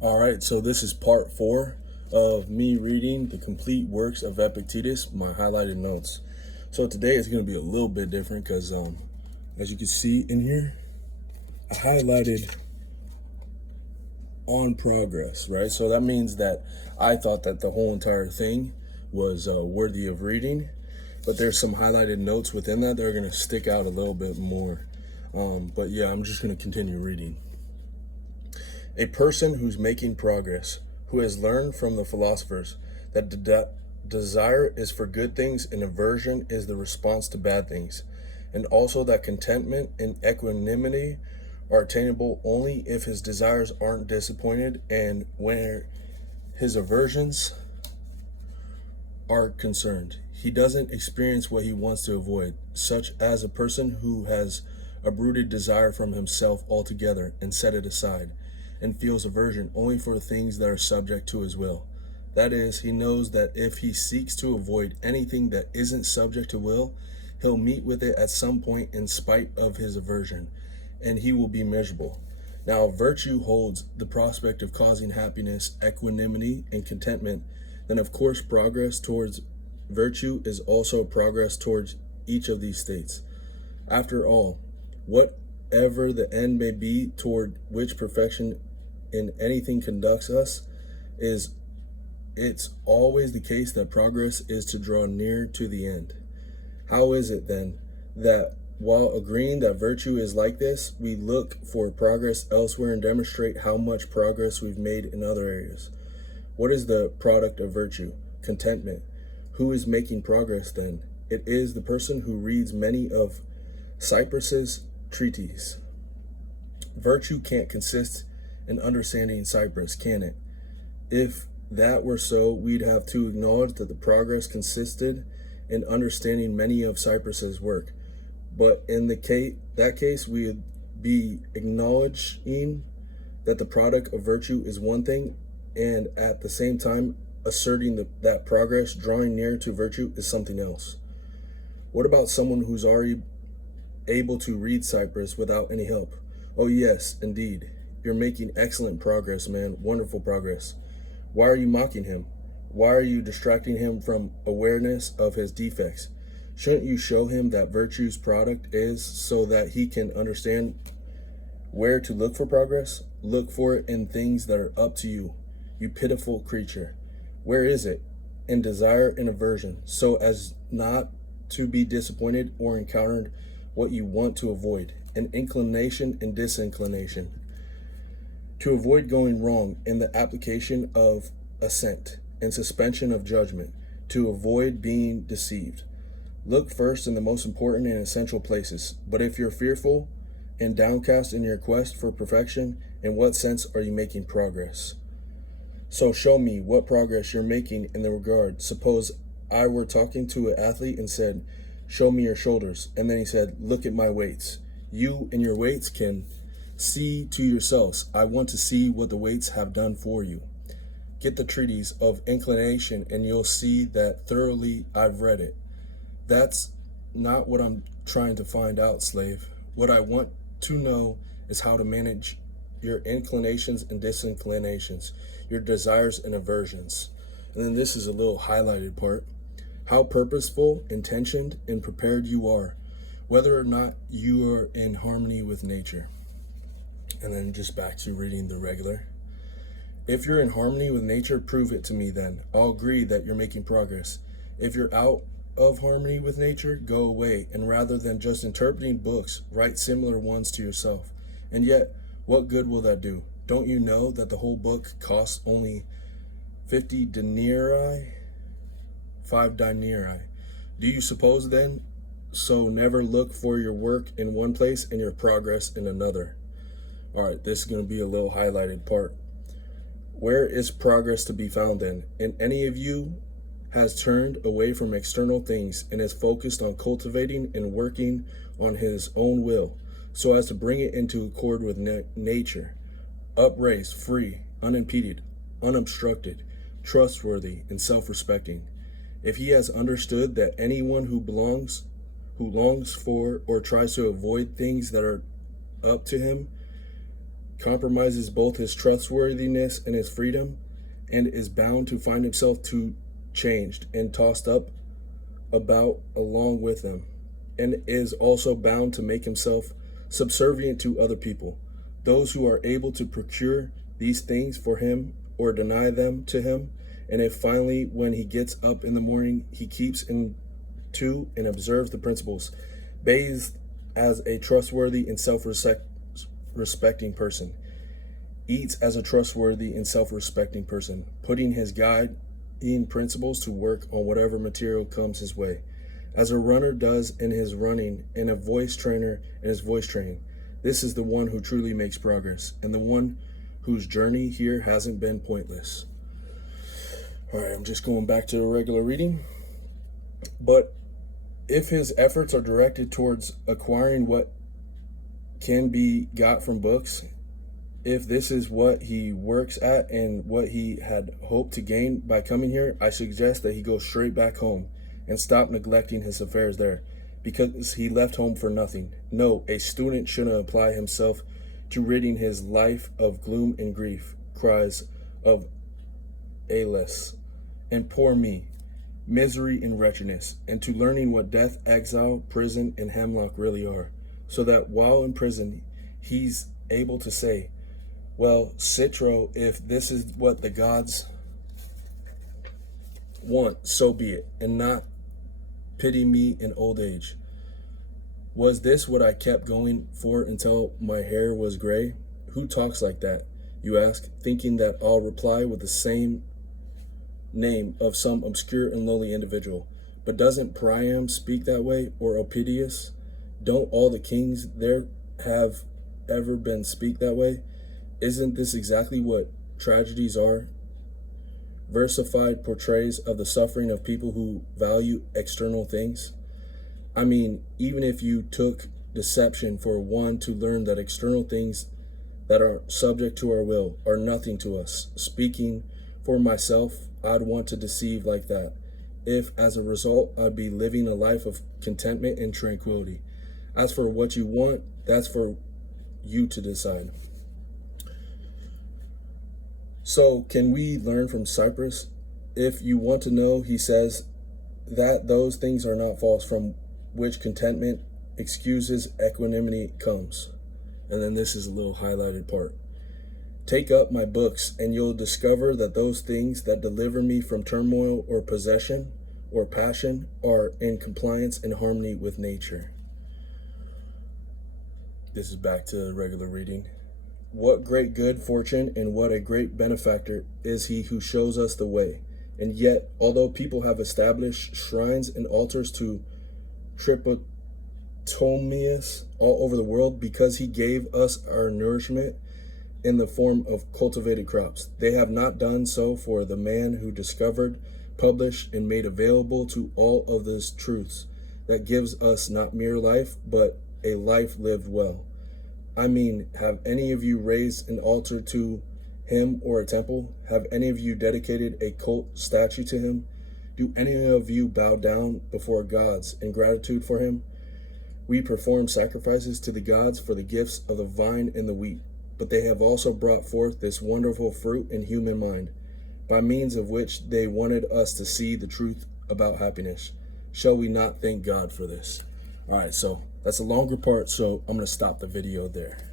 All right, so this is part 4 of me reading the complete works of Epictetus, my highlighted notes. So today is going to be a little bit different because, as you can see in here, I highlighted on progress, right? So that means that I thought that the whole entire thing was worthy of reading, but there's some highlighted notes within that are going to stick out a little bit more. But yeah, I'm just going to continue reading. A person who's making progress, who has learned from the philosophers that desire is for good things and aversion is the response to bad things, and also that contentment and equanimity are attainable only if his desires aren't disappointed and where his aversions are concerned. He doesn't experience what he wants to avoid, such as a person who has uprooted desire from himself altogether and set it aside, and feels aversion only for things that are subject to his will. That is, he knows that if he seeks to avoid anything that isn't subject to will, he'll meet with it at some point in spite of his aversion, and he will be miserable. Now, virtue holds the prospect of causing happiness, equanimity, and contentment. Then, of course, progress towards virtue is also progress towards each of these states. After all, whatever the end may be toward which perfection in anything conducts us, it's always the case that progress is to draw near to the end. How is it then that while agreeing that virtue is like this, we look for progress elsewhere and demonstrate how much progress we've made in other areas? What is the product of virtue? Contentment. Who is making progress then? It is the person who reads many of Cyprus's treatises. Virtue can't consist in understanding Cyprus, can it? If that were so, we'd have to acknowledge that the progress consisted in understanding many of Cyprus's work. But in that case, we'd be acknowledging that the product of virtue is one thing, and at the same time asserting that progress drawing near to virtue is something else. What about someone who's already able to read Cyprus without any help? Oh yes, indeed. You're making excellent progress, man. Wonderful progress. Why are you mocking him? Why are you distracting him from awareness of his defects? Shouldn't you show him that virtue's product is so that he can understand where to look for progress? Look for it in things that are up to you, you pitiful creature. Where is it? In desire and aversion, so as not to be disappointed or encountered what you want to avoid, in inclination and disinclination. To avoid going wrong in the application of assent and suspension of judgment, to avoid being deceived. Look first in the most important and essential places. But if you're fearful and downcast in your quest for perfection, in what sense are you making progress? So show me what progress you're making in the regard. Suppose I were talking to an athlete and said, show me your shoulders. And then he said, look at my weights. You and your weights can see to yourselves. I want to see what the weights have done for you. Get the treatise of inclination and you'll see that thoroughly I've read it. That's not what I'm trying to find out, slave. What I want to know is how to manage your inclinations and disinclinations, your desires and aversions. And then this is a little highlighted part. How purposeful, intentioned, and prepared you are, whether or not you are in harmony with nature. And then just back to reading the regular. If you're in harmony with nature, prove it to me then. I'll agree that you're making progress. If you're out of harmony with nature, go away, and rather than just interpreting books, write similar ones to yourself. And yet, what good will that do? Don't you know that the whole book costs only 50 denarii? 5 denarii. Do you suppose then, so never look for your work in one place and your progress in another? All right, this is going to be a little highlighted part. Where is progress to be found then? And any of you has turned away from external things and is focused on cultivating and working on his own will, so as to bring it into accord with nature, upraised, free, unimpeded, unobstructed, trustworthy, and self-respecting. If he has understood that anyone who longs for or tries to avoid things that are up to him compromises both his trustworthiness and his freedom, and is bound to find himself too changed and tossed up about along with them, and is also bound to make himself subservient to other people, those who are able to procure these things for him or deny them to him. And if finally, when he gets up in the morning, he keeps in to and observes the principles, bathes as a trustworthy and self-respecting person, eats as a trustworthy and self-respecting person, putting his guiding principles to work on whatever material comes his way, as a runner does in his running, and a voice trainer in his voice training. This is the one who truly makes progress, and the one whose journey here hasn't been pointless. All right, I'm just going back to a regular reading. But if his efforts are directed towards acquiring what can be got from books, if this is what he works at and what he had hoped to gain by coming here, I suggest that he go straight back home and stop neglecting his affairs there, because he left home for nothing. No, a student shouldn't apply himself to ridding his life of gloom and grief, cries of alas, and poor me, misery and wretchedness, and to learning what death, exile, prison, and hemlock really are, so that while in prison he's able to say, well, Citro, if this is what the gods want, so be it, and not pity me in old age. Was this what I kept going for until my hair was gray? Who talks like that, you ask, thinking that I'll reply with the same name of some obscure and lowly individual. But doesn't Priam speak that way, or Epictetus? Don't all the kings there have ever been speak that way? Isn't this exactly what tragedies are? Versified portrays of the suffering of people who value external things. I mean, even if you took deception for one to learn that external things that are subject to our will are nothing to us. Speaking for myself, I'd want to deceive like that, if as a result I'd be living a life of contentment and tranquility. As for what you want, that's for you to decide. So can we learn from Cyprus? If you want to know, he says that those things are not false, from which contentment, excuses, equanimity comes. And then this is a little highlighted part. Take up my books, and you'll discover that those things that deliver me from turmoil or possession or passion are in compliance and harmony with nature. This is back to the regular reading. What great good fortune and what a great benefactor is he who shows us the way. And yet, although people have established shrines and altars to Triptolemus all over the world, because he gave us our nourishment in the form of cultivated crops, they have not done so for the man who discovered, published, and made available to all of those truths that gives us not mere life, but a life lived well. I mean, have any of you raised an altar to him or a temple? Have any of you dedicated a cult statue to him? Do any of you bow down before gods in gratitude for him? We perform sacrifices to the gods for the gifts of the vine and the wheat, but they have also brought forth this wonderful fruit in human mind, by means of which they wanted us to see the truth about happiness. Shall we not thank God for this? All right, so that's a longer part, so I'm going to stop the video there.